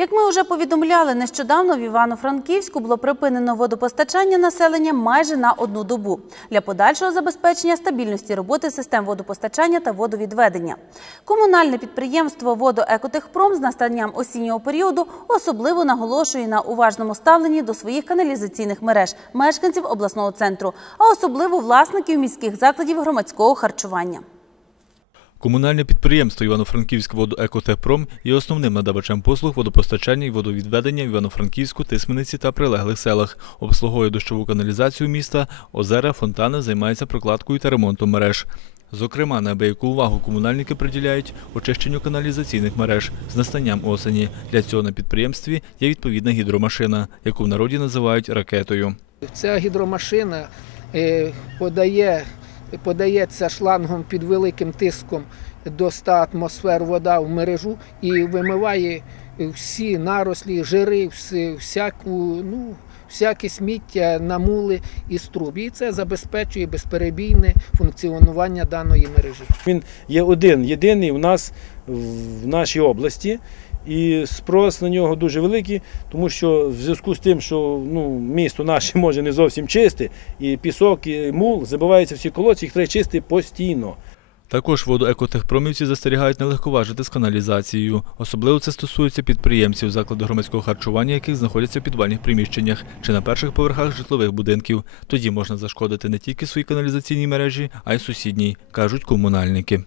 Як ми вже повідомляли, нещодавно в Івано-Франківську було припинено водопостачання населення майже на одну добу для подальшого забезпечення стабільності роботи систем водопостачання та водовідведення. Комунальне підприємство «Водоекотехпром» з настанням осіннього періоду особливо наголошує на уважному ставленні до своїх каналізаційних мереж мешканців обласного центру, а особливо власників міських закладів громадського харчування. Комунальне підприємство Івано-Франківськ водоекотехпром є основним надавачем послуг водопостачання і водовідведення в Івано-Франківську, Тисмениці та прилеглих селах. Обслуговує дощову каналізацію міста, озера, фонтани, займається прокладкою та ремонтом мереж. Зокрема, неабияку увагу комунальники приділяють очищенню каналізаційних мереж з настанням осені. Для цього на підприємстві є відповідна гідромашина, яку в народі називають ракетою. Ця гідромашина е, подає, подається шлангом під великим тиском до 100 атмосфер вода в мережу і вимиває всі нарослі, жири, всяку, ну, всяке сміття, намули із труб. І це забезпечує безперебійне функціонування даної мережі. Він є один, єдиний у нас в нашій області. І спрос на нього дуже великий, тому що в зв'язку з тим, що ну, місто наше може не зовсім чисте, і пісок, і мул забиваються всі колодці, їх треба чистити постійно. Також водоекотехпромівці застерігають не легковажити з каналізацією. Особливо це стосується підприємців, заклади громадського харчування, яких знаходяться в підвальних приміщеннях чи на перших поверхах житлових будинків. Тоді можна зашкодити не тільки своїй каналізаційній мережі, а й сусідній, кажуть комунальники.